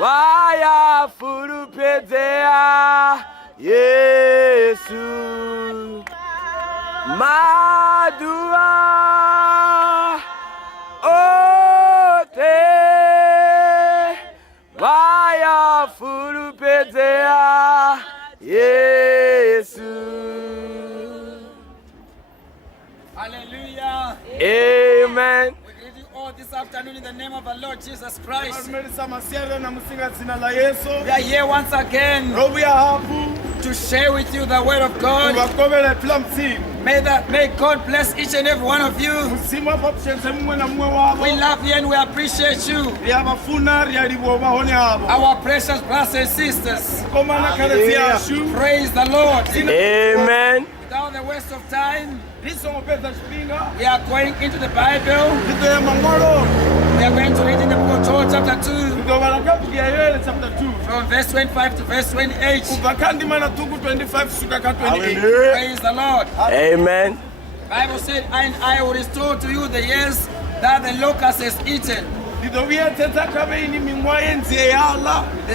Waya fulupedea Yesu Madua Ote Waya fulupedea Yesu. Hallelujah. Amen. This afternoon in the name of our Lord Jesus Christ. We are here once again to share with you the word of God. May God bless each and every one of you. We love you and we appreciate you. Our precious brothers and sisters. Praise the Lord. Amen. Without the waste of time, we are going into the Bible. We are going to read in the book of Joel chapter 2. From verse 25 to verse 28. Praise the Lord. Amen. The Bible said, and I will restore to you the years that the locust has eaten. The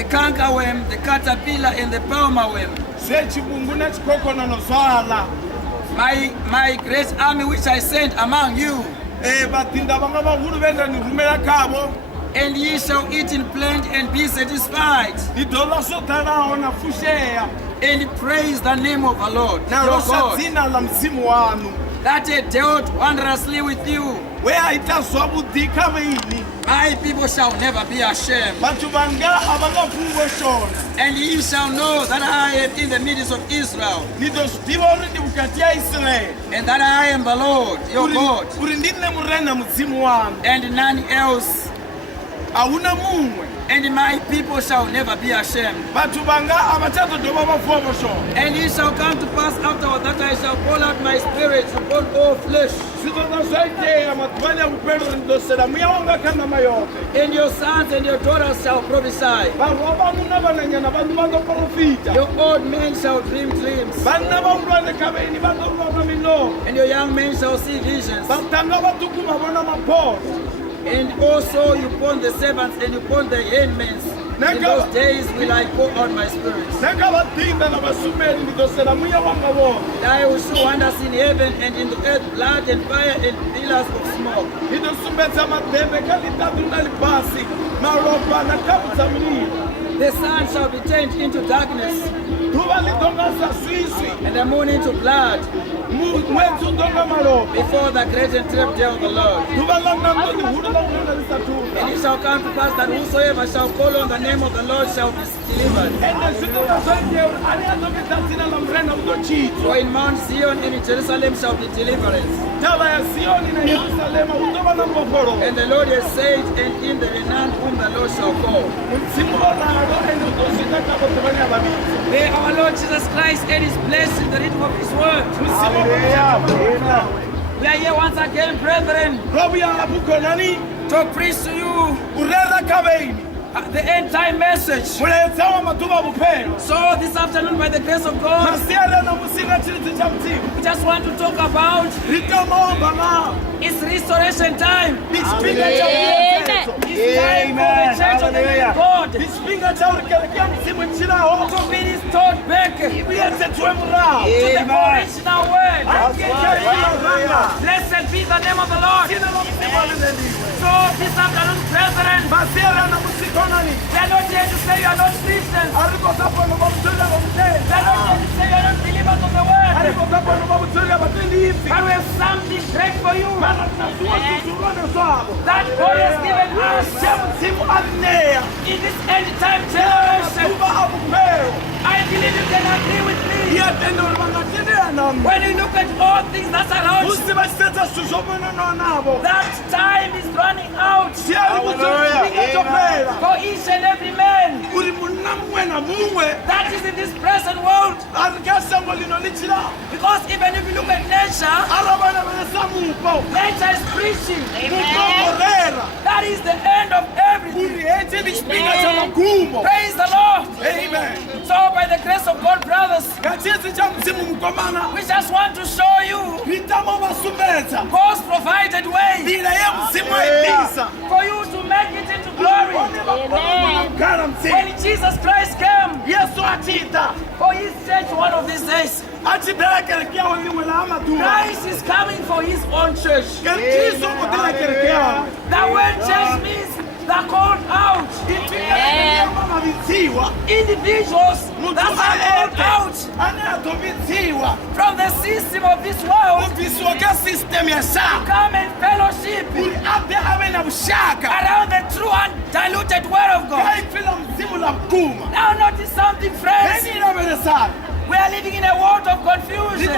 cankerworm, the caterpillar, and the palmerworm. My great army which I sent among you. And ye shall eat in plenty and be satisfied. And praise the name of the Lord your God, that he dealt wondrously with you. My people shall never be ashamed. And ye shall know that I am in the midst of Israel, and that I am the Lord your God, and none else. And my people shall never be ashamed. And it shall come to pass afterward that I shall pour out my spirit upon all flesh. And your sons and your daughters shall prophesy. Your old men shall dream dreams. And your young men shall see visions. And also upon the servants and upon the handmaids, in those days will I pour out my spirit. And I will show wonders in heaven and in the earth, blood and fire and pillars of smoke. The sun shall be changed into darkness, and the moon into blood, before the great and terrible day of the Lord. And it shall come to pass that whosoever shall call on the name of the Lord shall be delivered. For in Mount Zion and in Jerusalem shall be deliverance. And the Lord has said, and in the renown whom the Lord shall call. May our Lord Jesus Christ and his blessing, the reading of his word. We are here once again, brethren, to preach to you the end time message. So this afternoon, by the grace of God, we just want to talk about it's restoration time. It's time for the church of the living God to be restored back to the original word. Blessed be the name of the Lord. So this afternoon, brethren, they are not here to say you are not Christians. They are not here to say you are not believers of the word. But we have something great for you that God has given us in this end time generation. I believe you can agree with me. When you look at all things that's around you, that time is running out for each and every man that is in this present world. Because even if you look at nature, nature is preaching. That is the end of everything. Praise the Lord. Amen. So by the grace of God, brothers, we just want to show you God's provided way for you to make it into glory. Amen. of these days, Christ is coming for his own church. The word church means the called out. Individuals that are called out from the system of this world to come and fellowship around the true and diluted word of God. Now notice something, friends. We are living in a world of confusion.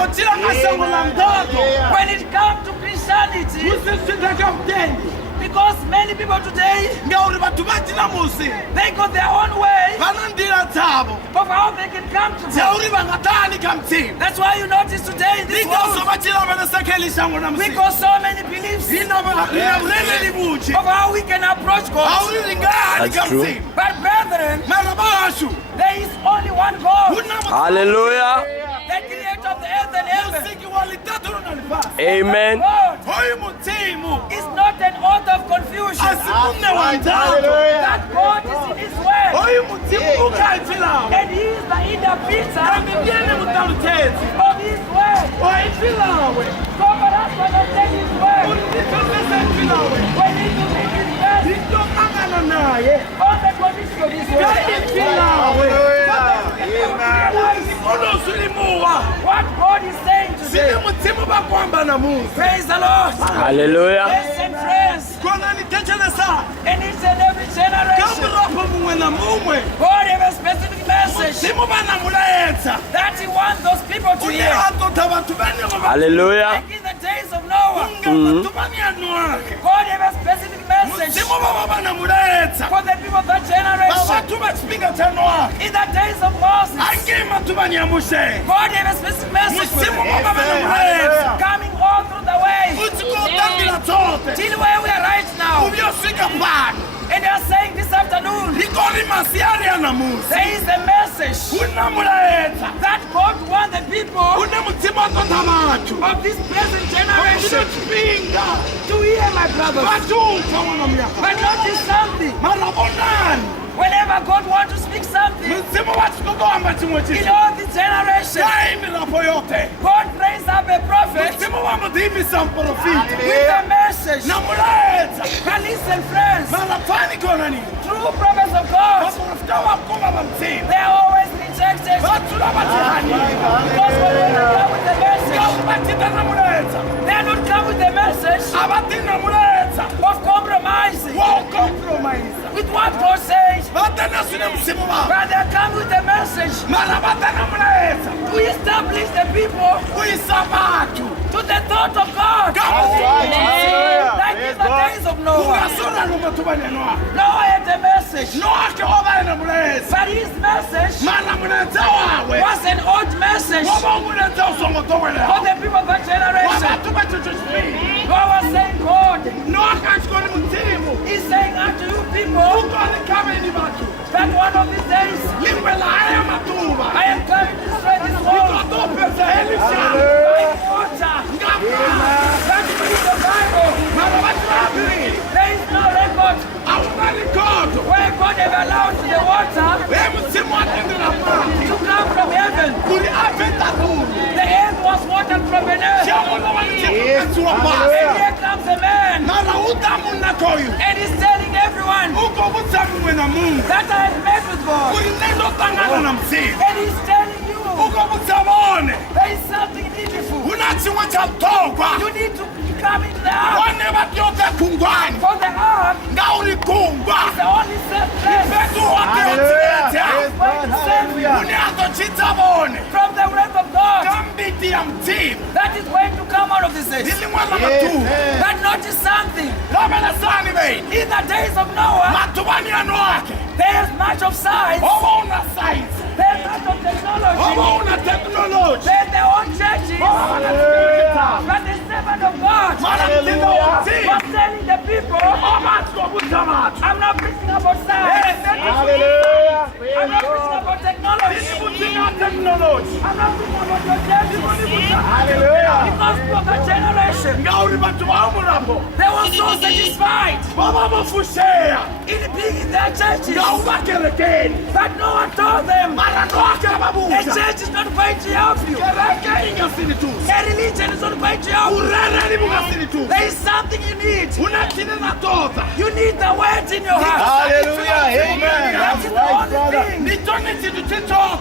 When it comes to Christianity, because many people today, they got their own way of how they can come to God. That's why you notice today in this world, we got so many beliefs of how we can approach God. That's true. But brethren, there is only one God. Hallelujah. The creator of the earth and heaven. Amen. God is not an author of confusion. That God is in his word. And he is the interpreter of his word. So for us to understand his word, we need to read his verse on the condition of his word. What God is saying today. Praise the Lord. Hallelujah. Listen, friends. In each and every generation, God has a specific message that he wants those people to hear. Hallelujah. Like in the days of Noah, God has a specific message for the people of that generation. In the days of Moses, God has a specific message for them. Coming all through the way till where we are right now. And they are saying this afternoon, there is a message that God wants the people of this present generation to hear, my brothers. But notice something. Whenever God wants to speak something, in all this generation, God raised up a prophet with a message. And listen, friends, true prophets of God, they are always rejected. Because when they come with the message, they are not come with the message of compromising with what God says. But they come with a message to establish the people to the thought of God. Like in the days of Noah. Noah had a message. But his message was an old message for the people of that generation. God was saying, God, he's saying unto you people, that one of these days, I am coming to destroy this world by water. That is in the Bible. There is no record where God ever allowed the water to come from heaven. The earth was watered from an earth. And here comes a man, and he's telling everyone that I have met with God. And he's telling you there is something needful. You need to come into the ark. For the ark is the only safe place from the wrath of God that is going to come out of this age. But notice something. In the days of Noah, there's much of science. There's much of technology. There's their own churches. But the servant of God was telling the people, I'm not preaching about science. I'm not preaching about technology. technology. I'm not talking about your churches. Hallelujah. Because for the generation, they were so satisfied in being in their churches. But no one told them the church is not going to help you. A religion is not going to help you. There is something you need. You need the word in your heart. Hallelujah. Amen. That's the only thing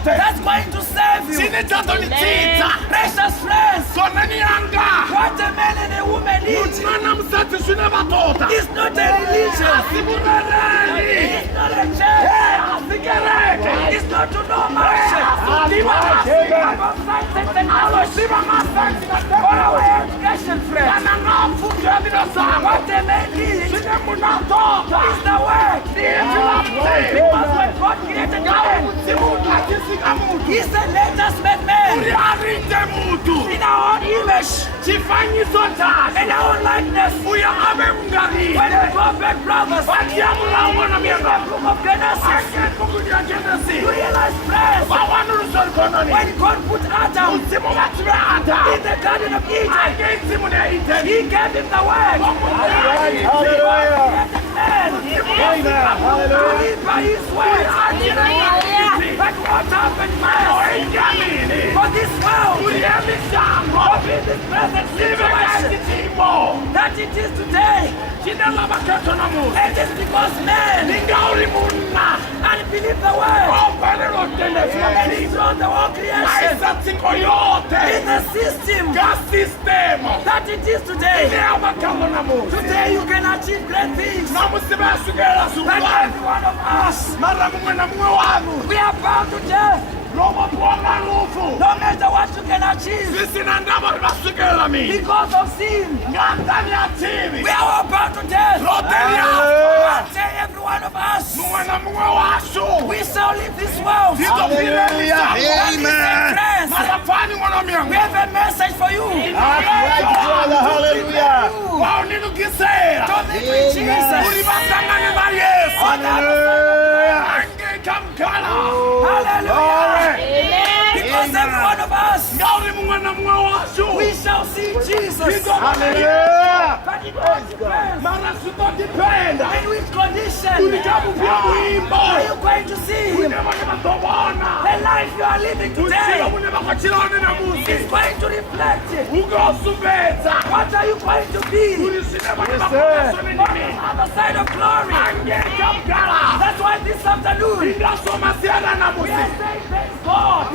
that's going to save you. Precious friends, what a man and a woman need is not a religion. It's not a church. It's not to know much. About science and technology. For our education, friends. What a man needs is the word. Because when God created man, He said, let us make man in our own image, in our own likeness. When we go back, brothers, in the book of Genesis, you realize, friends, when God put Adam in the Garden of Eden, He gave him the word. Hallelujah. To live by His word. But what happened, man? For this world, of this present situation that it is today, it is because men unbelieve the word and destroy the whole creation in the system that it is today. Today you can achieve great things. But every one of us, we are bound to death. No matter what you can achieve, because of sin, we are all bound to death. One day every one of us, we shall leave this world. Hallelujah. Amen. Friends, we have a message for you. Hallelujah. Don't need Jesus. Hallelujah. Hallelujah. Because every one of us, we shall see Jesus. Hallelujah. But it all depends. In which condition are you going to see Him? The life you are living today is going to reflect it. What are you going to be on the other side of glory? That's why this afternoon we are saying thank God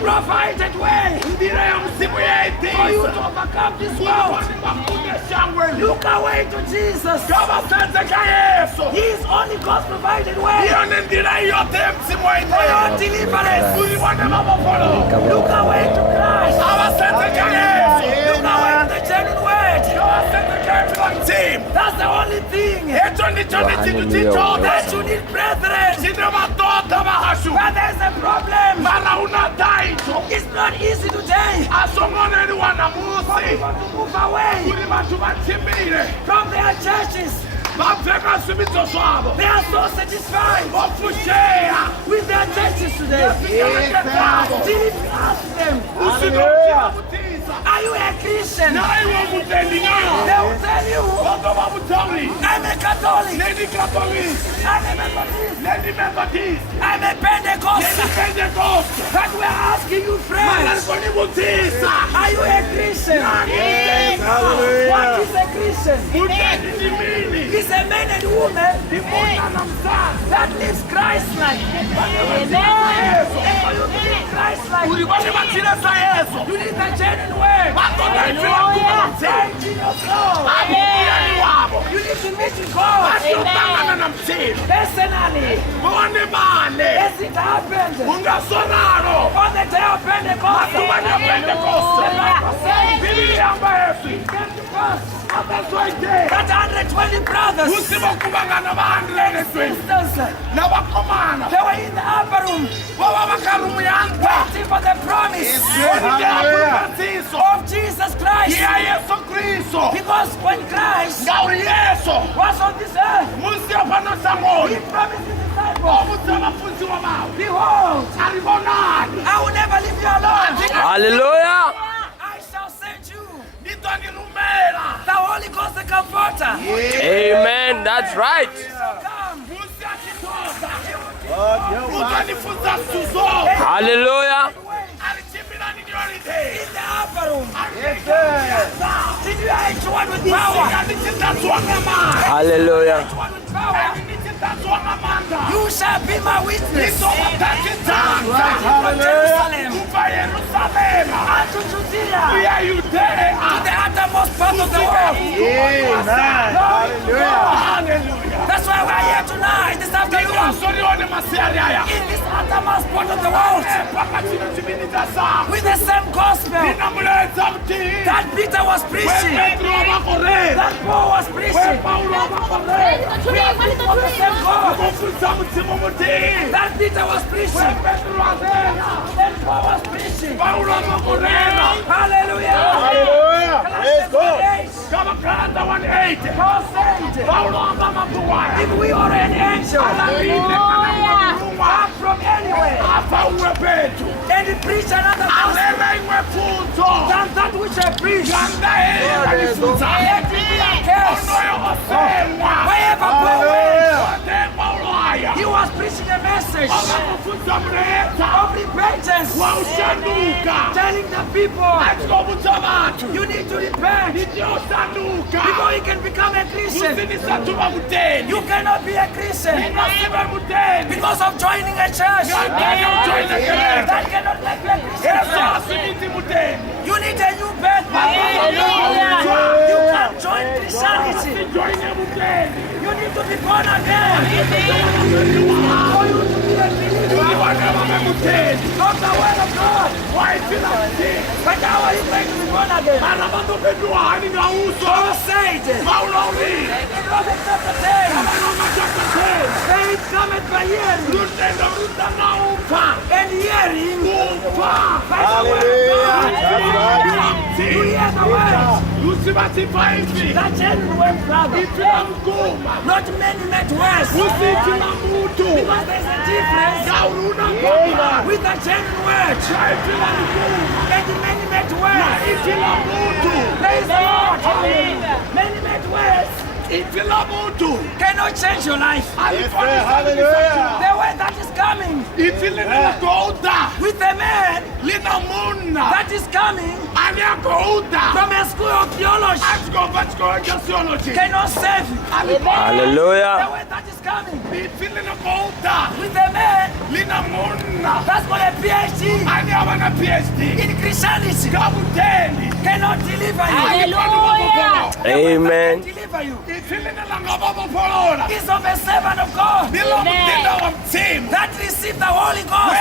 provided way for you to overcome this world. Look away to Jesus. He is only God's provided way for your deliverance. Look away to Christ. Look away to the genuine word. That's the only thing that you need, brethren. But there's a problem. It's not easy today for people to move away from their churches. They are so satisfied with their churches today. Did you ask them, are you a Christian? They will tell you, I'm a Catholic, I'm a Methodist, I'm a Pentecostal. But we're asking you, friends, are you a Christian? What is a Christian? It's a man and woman that lives Christ-like. And for you to live Christ-like, you need the genuine word. Change in your soul. You need to meet with God personally. As it happened on the day of Pentecost, it came to pass that 120 brothers and sisters, they were in the upper room waiting for the promise of Jesus Christ. Because when Christ was on this earth, He promised His disciples people. Behold, I will never leave you alone. Hallelujah. I shall send you the Holy Ghost, the Comforter. Amen. That's right. Come. Hallelujah. In the upper room. Yes, sir. Did you hate one with power? Hallelujah. One with power. You shall be my witness. From Jerusalem unto Judea, to the uttermost part of the world. Amen. Hallelujah. That's why we're here tonight, this afternoon. In this uttermost part of the world, with the same gospel that Peter was preaching, that Paul was preaching. We are preaching of the same God that Peter was preaching, that Paul was preaching. Hallelujah. Hallelujah. Praise God. Paul said, if we are an angel, come from anywhere, and preach another gospel than that which I preach, let it be a curse. Wherever Paul went, he was preaching a message of repentance, telling the people, you need to repent before you can become a Christian. You cannot be a Christian because of joining a church. That cannot make you a Christian. You need a new birth. You can't join Christianity. You need to be born again. For you to be a believer of the word of God. But how are you going to be born again? Paul said, in Romans chapter 10, faith cometh by hearing, and hearing by the word of God. You hear the word. That genuine word, brother. Not many met words. Because there's a difference with the genuine word and the many met words. Praise the Lord. Many met words cannot change your life. Yes, sir. Hallelujah. The word that is coming with a man that is coming from a school of theology cannot save you. Hallelujah. The word that is coming with a man that's got a PhD in Christianity cannot deliver you. Hallelujah. Amen. Deliver you. Is of a servant of God that received the Holy Ghost.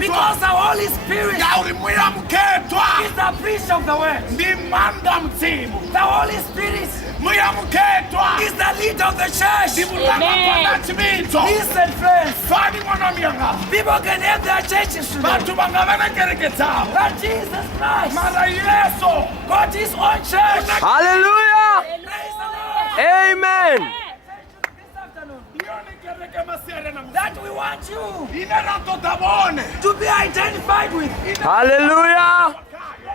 Because the Holy Spirit is the priest of the word. The Holy Spirit is the leader of the church. Listen, friends. People can have their churches today. But Jesus Christ got his own church. Hallelujah. Praise the Lord. Amen. This afternoon, that we want you to be identified with. Hallelujah.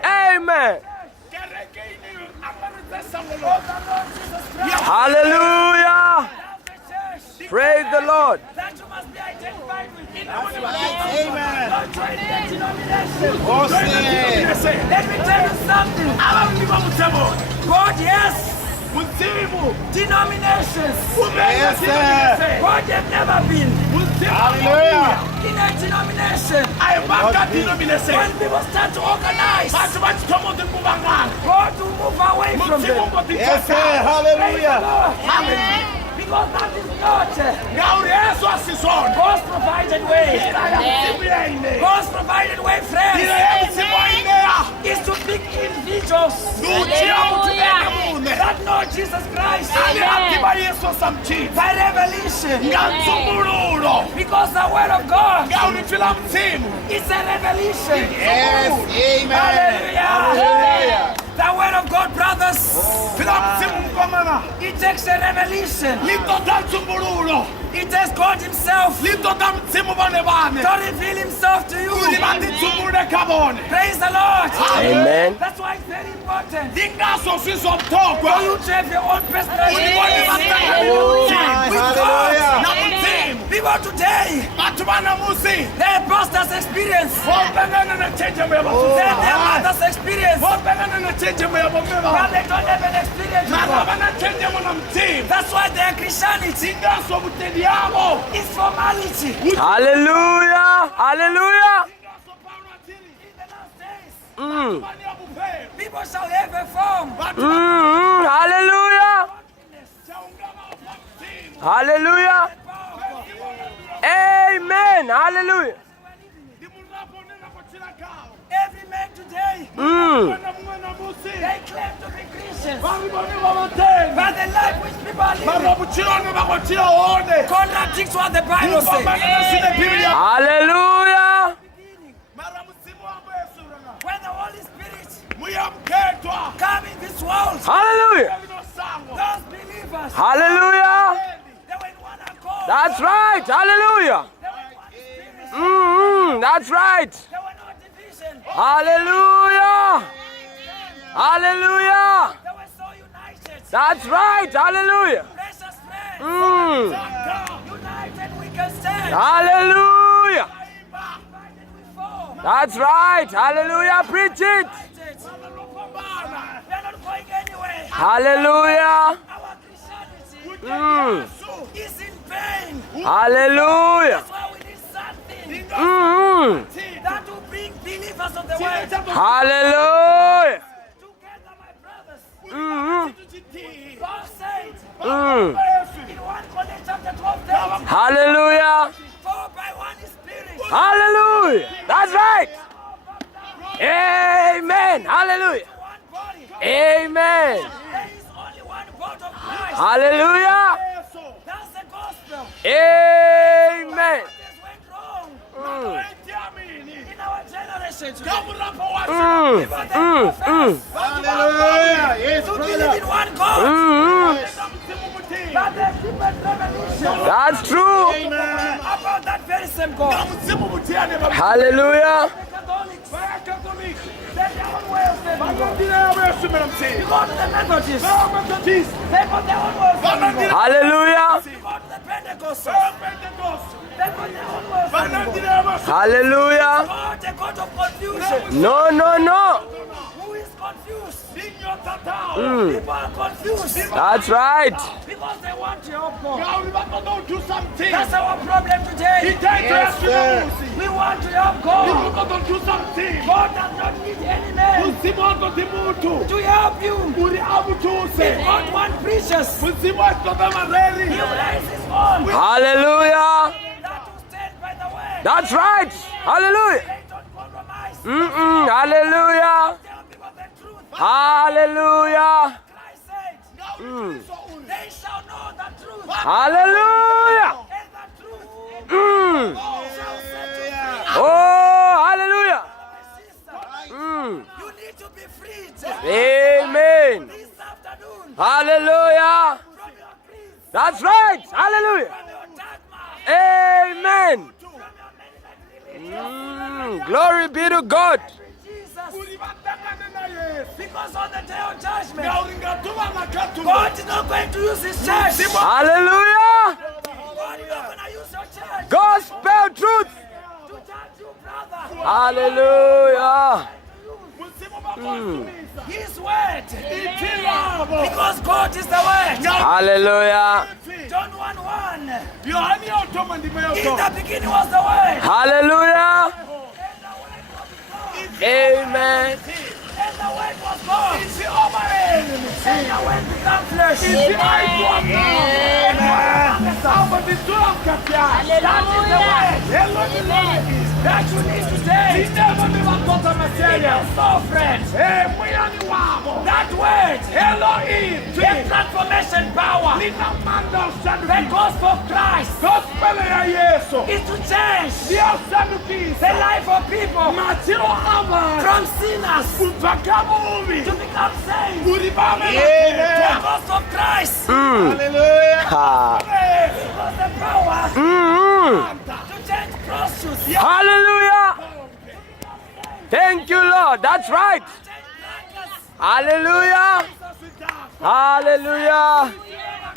Amen. Hallelujah. Praise the Lord. That you must be identified with. Amen. Don't join any denomination. Awesome. Let me tell you something. God, yes. Denominations. Yes, sir. God have never been Hallelujah. in a denomination. When people start to organize, God will move away from them. Yes, sir. Hallelujah. Because that is not God's provided way. God's provided way, friends, is to pick individuals that know Jesus Christ by revelation. Because the word of God is a revelation. Yes. Amen. Hallelujah. Hallelujah. The word of God, brothers, Vila mzimu mkomana. it takes a revelation. Litoda mtsumbululo. It has God himself Litoda mzimu bane bane. to reveal himself to you. Ulibati tsumbude kabone. Praise the Lord. Amen. That's why it's very important Lingaso sizo for mtokwa. you to have your own personal Ulibone bataka Oh, with my God. hallelujah. Na mzimu. People today, Batu bana musi. their pastors experience, Wopengana na change mwe their mothers experience, Wopengana na change mwe but they don't have an experience with Mara God. bana change mwe na mzimu. That's why their Christianity Lingaso butendi yabo. is formality. Hallelujah. Hallelujah. Lingaso pauna atiri. In the last days, Bani ya bupeo. people shall have a form. Hallelujah. Chaungama kwa mzimu. Hallelujah. Amen. Hallelujah. Limunapo nena kwa chila kao. Every man today, Mwana mwana musi. they claim to be Christians, Bariboni wabateni. but the life which people are living Marabuchironi bakochira one. contradicts what the Bible says. Kupambana na zile Biblia. Hallelujah. Mara msimu wako Yesu ranga. When the Holy Spirit Muyamketwa. come in this world, Hallelujah. Kavino sango. those believers, Hallelujah. they were in one accord. That's right. Hallelujah. They were in one spirit. That's right. There were no division. Hallelujah. Hallelujah. They were so united. That's right. Hallelujah. Precious friends, united we can stand. Hallelujah. Divided we fall. That's right. Hallelujah. Preach it. United. We are not going anywhere. Hallelujah. Our Christianity is in vain. Hallelujah. That's why we need something that will bring believers of the word Hallelujah. together, my brothers. God said in 1 Corinthians chapter 12, Hallelujah. for by one Spirit, Hallelujah. That's right. Amen. Hallelujah. one body. Amen. There is only one body of Christ. Hallelujah. That's the gospel. Amen. This went wrong in our generation today. Hallelujah. Yes, To believe brother. in one God, but there's different revelation That's true. about that very same God. Hallelujah. The Catholics, they have their own way of saving God. You go to the Methodists, they got their own way of saving God. Hallelujah. You go to the Pentecostals, they got their own way of saving God. Hallelujah. God, a God of confusion. No, no, no. Who is confused? People are confused That's right. because they want to help God. Do something. That's our problem today. Yes, sir. We want to help God. Do something. God does not need any man Mzimu wako si mutu. to help you. Uri abutuse. God wants preachers. Mzimu wako kama reli. He will raise his own. Hallelujah. That will stand by the word. That's right. Hallelujah. They don't compromise. Hallelujah. Tell people the truth. Hallelujah. Christ said, they shall know the truth. Hallelujah. And the truth shall set you free. Oh, hallelujah. My sister, you need to be freed Amen. this afternoon Hallelujah. from your grief, That's right. Hallelujah. from your dark mind, Amen. from your many religious. Glory be to God. Jesus, because on the day of judgment, God is not going to use his church. Hallelujah. God is not going to use your church Gospel truth. to judge you, brother. Hallelujah. His word. Because God is the word. Hallelujah. John 1:1. In the beginning was the word. Hallelujah. And the word was God. Amen. And the word was God. And the word became flesh. That you need today. It is so, friends. Mwiyani wabo. That word, Elohim. the transformation power, Linamanda the usadukisa. gospel of Christ Gospel ya Yesu. is to change Ndiyo the usadukisa. life of people Matiro abantu. from sinners Kupaka mubi. to become saints. Kuribame The gospel of Christ Ha. was the power to change prostitutes, Hallelujah. Thank you, Lord. That's right. to change drunkards, Hallelujah. Hallelujah.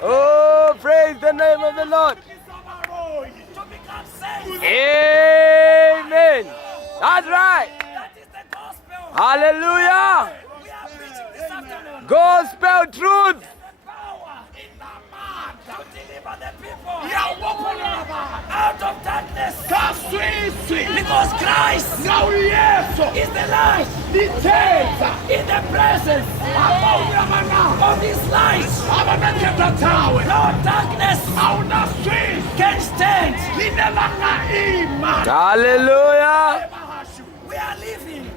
Oh, praise the name of the Lord. to become saints. Amen. That's right. That is the gospel. Hallelujah. We are preaching this afternoon. Gospel truth. The power in the man to deliver the people Yawopolaba. out of darkness. Kaswisi. Because Christ Ngau Yesu. is the light Liteza. in the presence Abaunyamana. of His light. Abanaketa tawe. No darkness Auna Swiss. can stand. Linelanga ima. Hallelujah. We are living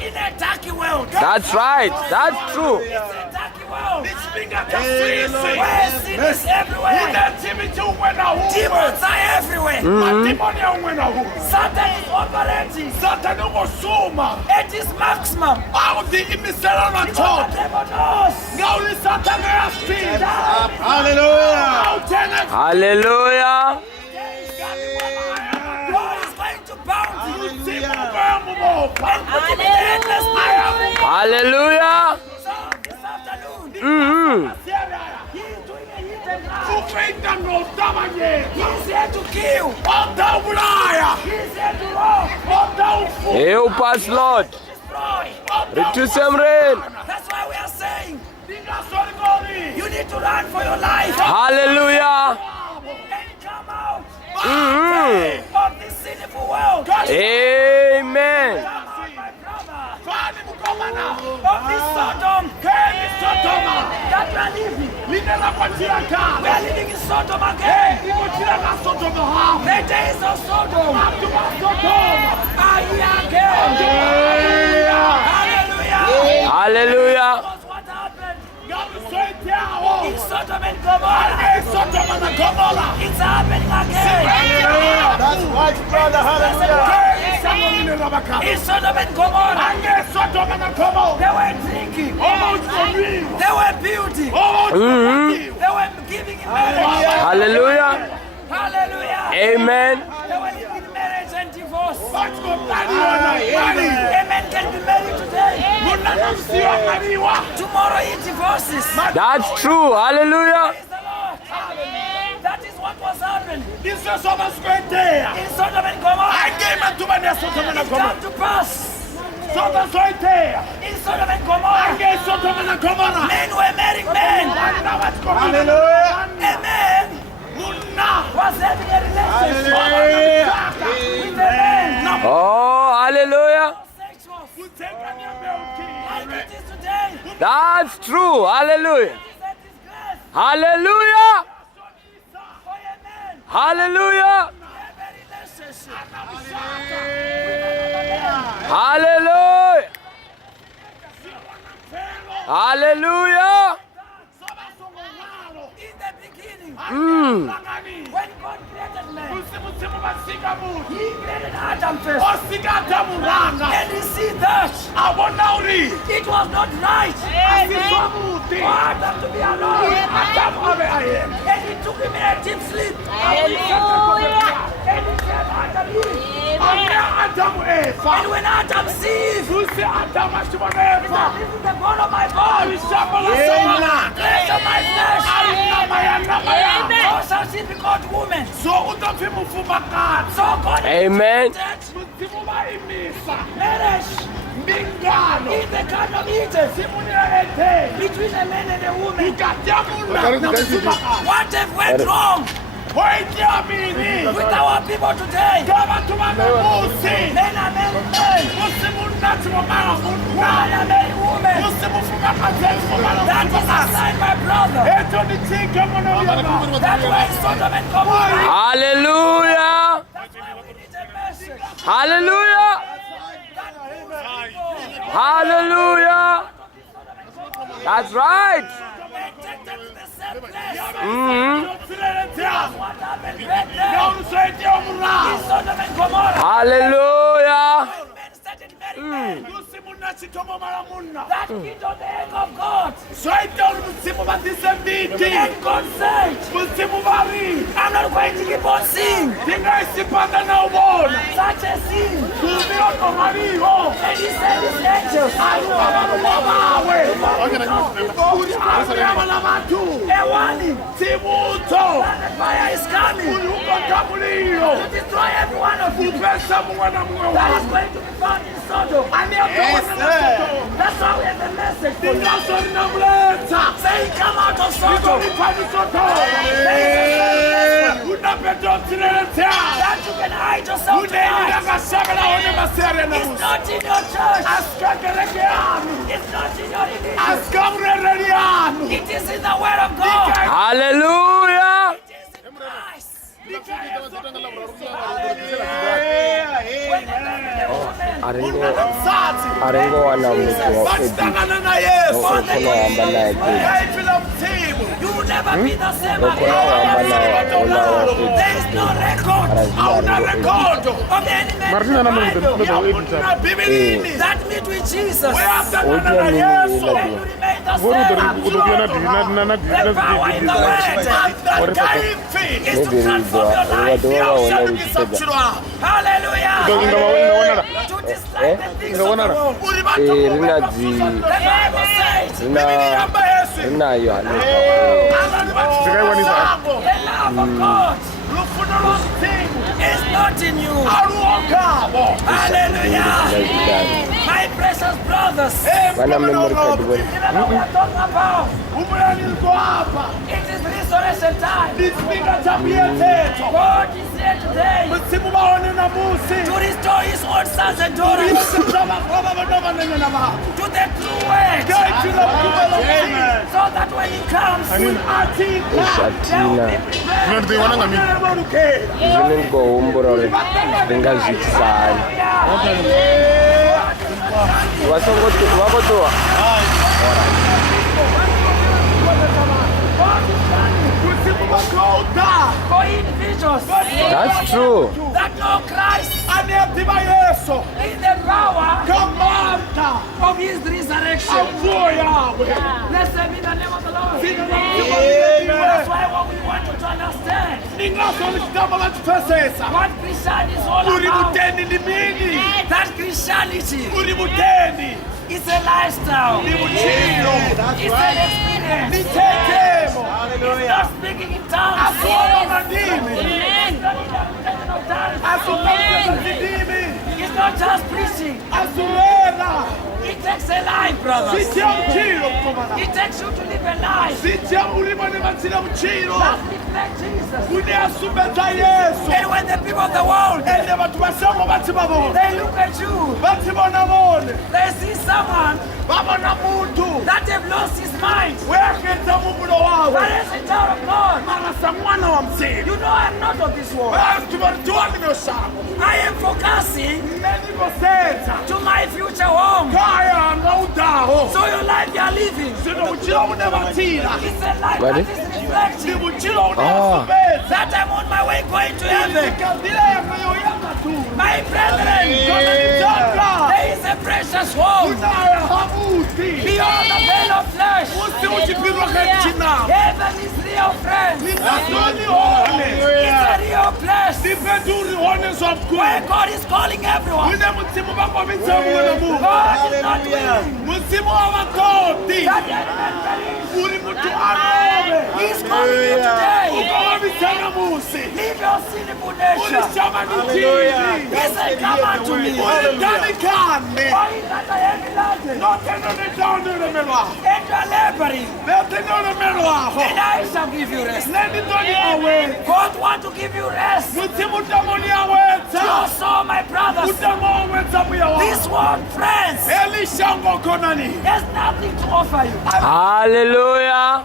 in a dark world. That's right. That's true. It's a dark world Nitspinga kaswisi. where sin is everywhere. Unatimithi uwena huwe. Demons are everywhere. Madimoni ya uwena huwe. Satan is operating Satani ungosuma. at his maximum. Awuthi imisela na Because the thot. devil knows Ngawuli Satani uyasiphinda. that Awuthena Hallelujah. God is going to bounty kuzimu kwemubopha. and put him in the endless fire. Hallelujah. So this afternoon, Mm-hmm. he is doing a hit and run. Ufika notabanyeka. He is here to kill. Odawulaya. He is here to rob, Odawufu. Help us, Lord. destroy. To some rain. That's why we are saying Ningasolikoli. you need to run for your life Hallelujah. and come out Mm-hmm. of this sinful world. Amen. Come out, my brother, Fani mukomana. of this Sodom Kemi Sodoma. that we are living. Linela kwatia We ka. are living in Sodom again. Nikotia na Sodoma hapo. The days of Sodom Watu wa Sodoma. are here again. Hallelujah. Hallelujah. Because what happened Ngawusoitiawo. in Sodom and Gomorrah, Sodoma na Gomora. it's happening again. That's right, brother. In Sodom and Gomorrah, they were drinking, they were building, they were giving in marriage. Hallelujah. Hallelujah. Amen. They were living in marriage and divorce. A man can be married today. Tomorrow he divorces. That's true. Hallelujah. Praise the Lord. That is what was happening This is so much great day. in Sodom and Gomorrah. I came into my Sodoma na It Gomora. come to pass Sodoma soite. in Sodom and Gomorrah. Ange Sodoma na Gomora. Men were marrying men. Hallelujah. A man Munna. was having a relationship with a man. Oh, hallelujah. Sexual. Kutekanya meuki. Like it is today. That's true. Hallelujah. It is a disgrace Hallelujah. for a man Hallelujah. to have a relationship. Hallelujah. Hallelujah. In the beginning, Mm. when God created man, Musimu basika mutu. He created Adam first. Osikata muranga. And He see that Abona uri. it was not right Asisamuti. for Adam to be alone. Adamu abe aye. And He took him in a deep sleep. And He gave Adam Eve. Ame Adamu Eva. And when Adam sees, Susi Adamu ashibona he Eva. said, this is the bone of my bone, Alishamba la sola. flesh of my flesh. Alinamaya. So shall she be called woman. So utafi mufubakati. So God Amen. created Musimu baimisa. marriage Mbingano. in the Garden of Eden Simuni ya ete. between a man and a woman. Ikatiamuna na mufubakati. What have went wrong Hoitiamini. with our people today? Kama tumamusi. Men are marrying men, Musimunati wamara women munna. are marrying women. Musimufunakati wamara That is a sign, my brother. Eto ni chike mwana wiyama. That way Sodom and Gomorrah. Hallelujah. That's why we need a message. Hallelujah. That people Hallelujah. That's right. Hallelujah. That kid on the egg of God. And God said, I'm not going to keep on seeing such a sin. And he said his angels. A warning. That the fire is coming to destroy every one of you. That is going to be found in Sodom. That's why we have a message for you. Say, come out of Sodom. That you can hide yourself tonight. It's not in your church. It's not in your religion. It is in the word of God. Hallelujah. It is in Christ. Arengo wana mtu wa You will never be the same again. There is no record of the enemy that meet with Jesus. And you remain the same. The power in the word is to transform your life. Hallelujah. To dislike the things of the world. The Bible says, the love of God is not in you. Hallelujah. My precious brothers, remember what we are talking about. It is restoration time. God is here today to restore his own sons and daughters to the true way, so that when he comes, for individuals That's true. that know Christ in the power of his resurrection. Blessed be the name of the Lord. That's why what we want you to understand what Christianity is all about. That Christianity is a lifestyle. It's an experience. It's not speaking in tongues. It's not just preaching. It takes a life, brothers. It takes you to live a life that reflects Jesus. And when the people of the world, they look at you, they see someone that have lost his mind. But as a child of God, you know I'm not of this world. I am focusing to my future home. So your life you are living, it's a life that is reflecting that I'm on my way going to heaven. My brethren, there is a precious home beyond the veil of flesh. Heaven is real, friends. It's a real place where God is calling everyone. God is not willing that anyone perish. He's calling you today. Leave your sinful nature. He said, come unto me. All that are heavy laden and are laboring, and I shall give you rest. God want to give you rest. Your soul, my brothers. This world, friends, has nothing to offer you. Hallelujah.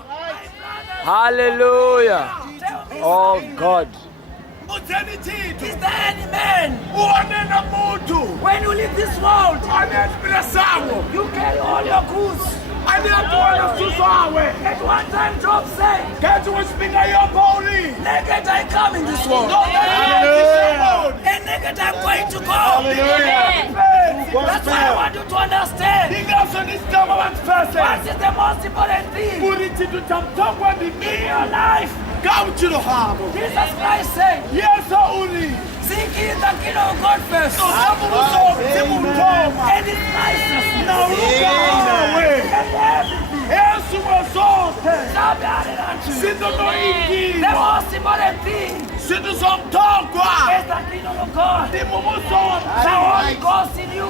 Hallelujah. Oh God. Is there any man? When you leave this world, you carry all your goods. At one time, Job said, naked I come in this world, and naked I'm going to go. That's why I want you to understand. What is the most important thing in your life? Jesus Christ said, seek ye the kingdom of God first, and His righteousness, and everything shall be added unto you. The most important thing is the kingdom of God. The Holy Ghost in you.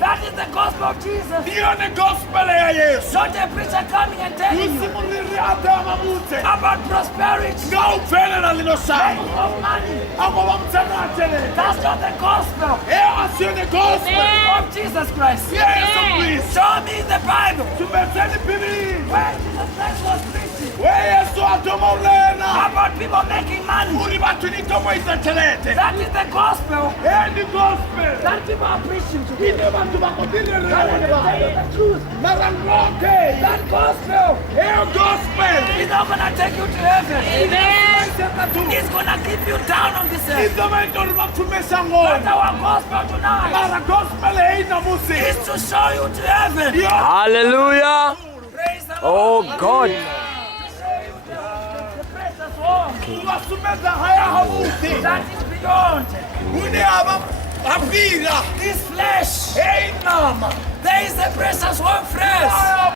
That is the gospel of Jesus. Not a preacher coming and telling you about prosperity, of money. That's not the gospel of Jesus Christ. Show me the Bible where Jesus Christ was preaching about people making money. That is the gospel that people are preaching to people. The truth. That gospel is not going to take you to heaven. It's going to keep you down on this earth. But our gospel tonight is to show you to heaven. Hallelujah. Praise the Lord. Oh God. That is beyond this flesh. There is a precious one fresh.